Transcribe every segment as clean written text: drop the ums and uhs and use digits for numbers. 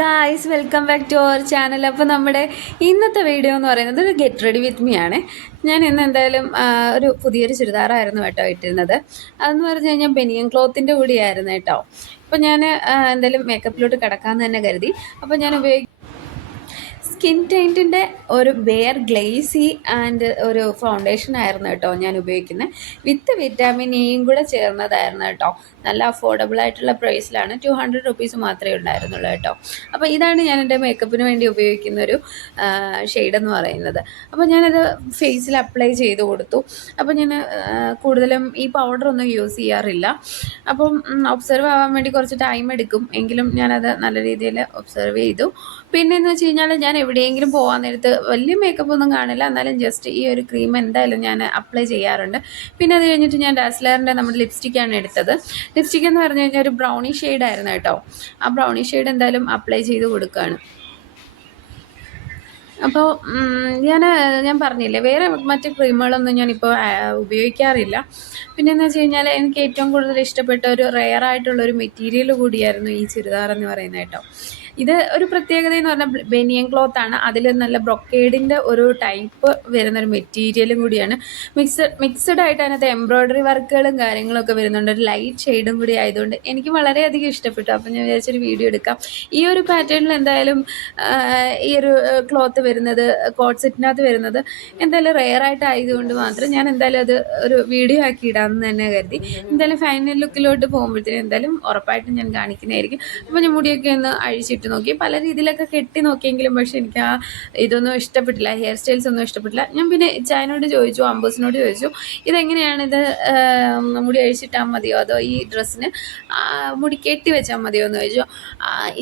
Guys, welcome back to our channel. അപ്പോൾ നമ്മുടെ ഇന്നത്തെ വീഡിയോ എന്ന് പറയുന്നത് ഒരു ഗെറ്റ് റെഡി വിത്ത് മീ ആണ്. ഞാൻ ഇന്ന് എന്തായാലും ഒരു പുതിയൊരു ചുരിദാറായിരുന്നു കേട്ടോ ഇട്ടിരുന്നത്. അതെന്ന് പറഞ്ഞു കഴിഞ്ഞാൽ ബനിയൻ ക്ലോത്തിൻ്റെ കൂടിയായിരുന്നു കേട്ടോ. അപ്പോൾ ഞാൻ എന്തായാലും മേക്കപ്പിലോട്ട് കിടക്കാമെന്ന് തന്നെ കരുതി. അപ്പോൾ ഞാൻ സ്കിൻ ടൈൻറ്റിൻ്റെ ഒരു ബെയർ ഗ്ലേസി ആൻഡ് ഒരു ഫൗണ്ടേഷൻ ആയിരുന്നു കേട്ടോ ഞാൻ ഉപയോഗിക്കുന്നത്. വിത്ത് വിറ്റാമിൻ ഇയും കൂടെ ചേർന്നതായിരുന്നു കേട്ടോ. നല്ല അഫോർഡബിൾ ആയിട്ടുള്ള പ്രൈസിലാണ്. 200 റുപ്പീസ് മാത്രമേ ഉണ്ടായിരുന്നുള്ളൂ കേട്ടോ. അപ്പോൾ ഇതാണ് ഞാൻ എൻ്റെ മേക്കപ്പിന് വേണ്ടി ഉപയോഗിക്കുന്ന ഒരു ഷെയ്ഡെന്ന് പറയുന്നത്. അപ്പോൾ ഞാനത് ഫേസിൽ അപ്ലൈ ചെയ്ത് കൊടുത്തു. അപ്പോൾ ഞാൻ കൂടുതലും ഈ പൗഡറൊന്നും യൂസ് ചെയ്യാറില്ല. അപ്പം ഒബ്സർവ് ആവാൻ വേണ്ടി കുറച്ച് ടൈം എടുക്കും, എങ്കിലും ഞാനത് നല്ല രീതിയിൽ ഒബ്സർവ് ചെയ്തു. പിന്നെയെന്ന് വെച്ച് കഴിഞ്ഞാൽ ഞാൻ എവിടെയെങ്കിലും പോകാൻ നേരത്ത് വലിയ മേക്കപ്പ് ഒന്നും കാണില്ല, എന്നാലും ജസ്റ്റ് ഈ ഒരു ക്രീം എന്തായാലും ഞാൻ അപ്ലൈ ചെയ്യാറുണ്ട്. പിന്നെ അത് കഴിഞ്ഞിട്ട് ഞാൻ ഡാസ്ലറിൻ്റെ നമ്മുടെ ലിപ്സ്റ്റിക്കാണ് എടുത്തത്. ലിപ്സ്റ്റിക് എന്ന് പറഞ്ഞു കഴിഞ്ഞാൽ ഒരു ബ്രൗണി ഷെയ്ഡായിരുന്നു കേട്ടോ. ആ ബ്രൗണി ഷെയ്ഡ് എന്തായാലും അപ്ലൈ ചെയ്ത് കൊടുക്കുകയാണ്. അപ്പോൾ ഞാൻ പറഞ്ഞില്ലേ, വേറെ മറ്റ് ക്രീമുകളൊന്നും ഞാനിപ്പോൾ ഉപയോഗിക്കാറില്ല. പിന്നെയെന്ന് വെച്ച് കഴിഞ്ഞാൽ എനിക്ക് ഏറ്റവും കൂടുതൽ ഇഷ്ടപ്പെട്ട ഒരു റെയർ ആയിട്ടുള്ളൊരു മെറ്റീരിയൽ കൂടിയായിരുന്നു ഈ ചുരിദാർ എന്ന് പറയുന്നത് കേട്ടോ. ഇത് ഒരു പ്രത്യേകത എന്ന് പറഞ്ഞാൽ ബനിയൻ ക്ലോത്താണ്. അതിൽ നല്ല ബ്രൊക്കേഡിൻ്റെ ഒരു ടൈപ്പ് വരുന്നൊരു മെറ്റീരിയലും കൂടിയാണ്. മിക്സഡ് ആയിട്ട് അതിനകത്ത് എംബ്രോയ്ഡറി വർക്കുകളും കാര്യങ്ങളൊക്കെ വരുന്നുണ്ട്. ഒരു ലൈറ്റ് ഷെയ്ഡും കൂടി ആയതുകൊണ്ട് എനിക്ക് വളരെയധികം ഇഷ്ടപ്പെട്ടു. അപ്പം ഞാൻ വിചാരിച്ചൊരു വീഡിയോ എടുക്കാം. ഈ ഒരു പാറ്റേണിൽ എന്തായാലും ഈ ഒരു ക്ലോത്ത് വരുന്നത്, കോട്ട് സെറ്റിനകത്ത് വരുന്നത് എന്തായാലും റെയർ ആയിട്ട് ആയതുകൊണ്ട് മാത്രം ഞാൻ എന്തായാലും അത് ഒരു വീഡിയോ ആക്കി ഇടാമെന്ന് തന്നെ കരുതി. എന്തായാലും ഫൈനൽ ലുക്കിലോട്ട് പോകുമ്പോഴത്തേനും എന്തായാലും ഉറപ്പായിട്ടും ഞാൻ കാണിക്കുന്നതായിരിക്കും. അപ്പോൾ ഞാൻ മുടിയൊക്കെ ഒന്ന് അഴിച്ചിട്ട് നോക്കി, പല രീതിയിലൊക്കെ കെട്ടി നോക്കിയെങ്കിലും പക്ഷെ എനിക്ക് ഇതൊന്നും ഇഷ്ടപ്പെട്ടില്ല, ഹെയർ സ്റ്റൈൽസ് ഒന്നും ഇഷ്ടപ്പെട്ടില്ല. ഞാൻ പിന്നെ ഇച്ചായനോട് ചോദിച്ചു, അമ്പൂസിനോട് ചോദിച്ചു, ഇതെങ്ങനെയാണ്, ഇത് മുടി അഴിച്ചിട്ടാൽ മതിയോ അതോ ഈ ഡ്രസ്സിന് മുടി കെട്ടി വെച്ചാൽ മതിയോ എന്ന് ചോദിച്ചു.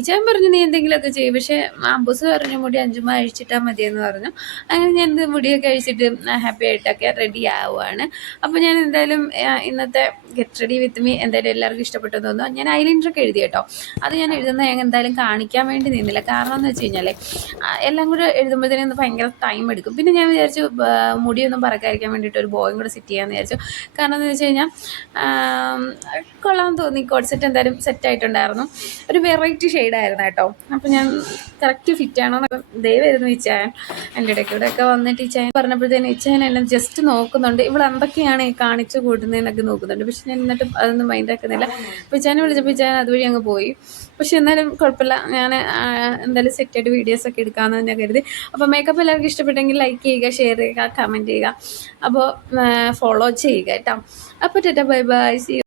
ഇച്ചായൻ പറഞ്ഞു നീ എന്തെങ്കിലുമൊക്കെ ചെയ്യും, പക്ഷേ അമ്പൂസ് പറഞ്ഞു മുടി അഞ്ചുമ്മ അഴിച്ചിട്ടാൽ മതിയെന്ന് പറഞ്ഞു. അങ്ങനെ ഞാൻ മുടിയൊക്കെ അഴിച്ചിട്ട് ഹാപ്പി ആയിട്ടൊക്കെ റെഡി ആവുകയാണ്. അപ്പോൾ ഞാൻ എന്തായാലും ഇന്നത്തെ ഗെറ്റ് റെഡി വിത്ത് മീ എന്തായാലും എല്ലാവർക്കും ഇഷ്ടപ്പെട്ടെന്ന് തോന്നുന്നു. ഞാൻ ഐലൈനറൊക്കെ എഴുതി കേട്ടോ. അത് ഞാൻ എഴുതുന്നത് ഞാൻ എന്തായാലും കാണിക്കാൻ വേണ്ടി നിന്നില്ല. കാരണം എന്ന് വെച്ച് കഴിഞ്ഞാൽ എല്ലാം കൂടെ എഴുതുമ്പോഴത്തേനും ഭയങ്കര ടൈം എടുക്കും. പിന്നെ ഞാൻ വിചാരിച്ചു മുടിയൊന്നും പറക്കാതിരിക്കാൻ വേണ്ടിയിട്ട് ഒരു ബോയും കൂടെ സെറ്റ് ചെയ്യാമെന്ന് വിചാരിച്ചു. കാരണം എന്ന് വെച്ച് കഴിഞ്ഞാൽ കൊള്ളാൻ തോന്നി. കോട്ട് സെറ്റ് എന്തായാലും സെറ്റായിട്ടുണ്ടായിരുന്നു. ഒരു വെറൈറ്റി ഷെയ്ഡായിരുന്നു കേട്ടോ. അപ്പോൾ ഞാൻ കറക്റ്റ് ഫിറ്റാണോ എന്നൊക്കെ ദയവായിരുന്നു ഇച്ചായൻ എൻ്റെ ഇടയ്ക്കൂടെയൊക്കെ വന്നിട്ട് ഇച്ചായൻ പറഞ്ഞപ്പോഴത്തേനും ഇച്ചായൻ എല്ലാം ജസ്റ്റ് നോക്കുന്നുണ്ട്, ഇവിടെ എന്തൊക്കെയാണ് ഈ കാണിച്ചു കൂട്ടുന്നതെന്നൊക്കെ നോക്കുന്നുണ്ട്. പക്ഷെ ഞാൻ എന്നിട്ട് അതൊന്നും മൈൻഡാക്കുന്നില്ല. അപ്പോൾ ഇച്ചായനെ വിളിച്ചപ്പോൾ ഇച്ചായൻ അതുവഴി അങ്ങ് പോയി. പക്ഷെ എന്നാലും കുഴപ്പമില്ല, ഞാൻ എന്തായാലും സെറ്റായിട്ട് വീഡിയോസൊക്കെ എടുക്കാമെന്ന് തന്നെ കരുതി. അപ്പോൾ മേക്കപ്പ് എല്ലാവർക്കും ഇഷ്ടപ്പെട്ടെങ്കിൽ ലൈക്ക് ചെയ്യുക, ഷെയർ ചെയ്യുക, കമൻറ്റ് ചെയ്യുക. അപ്പോൾ ഫോളോ ചെയ്യുക കേട്ടോ. അപ്പോൾ tata, bye bye, see U.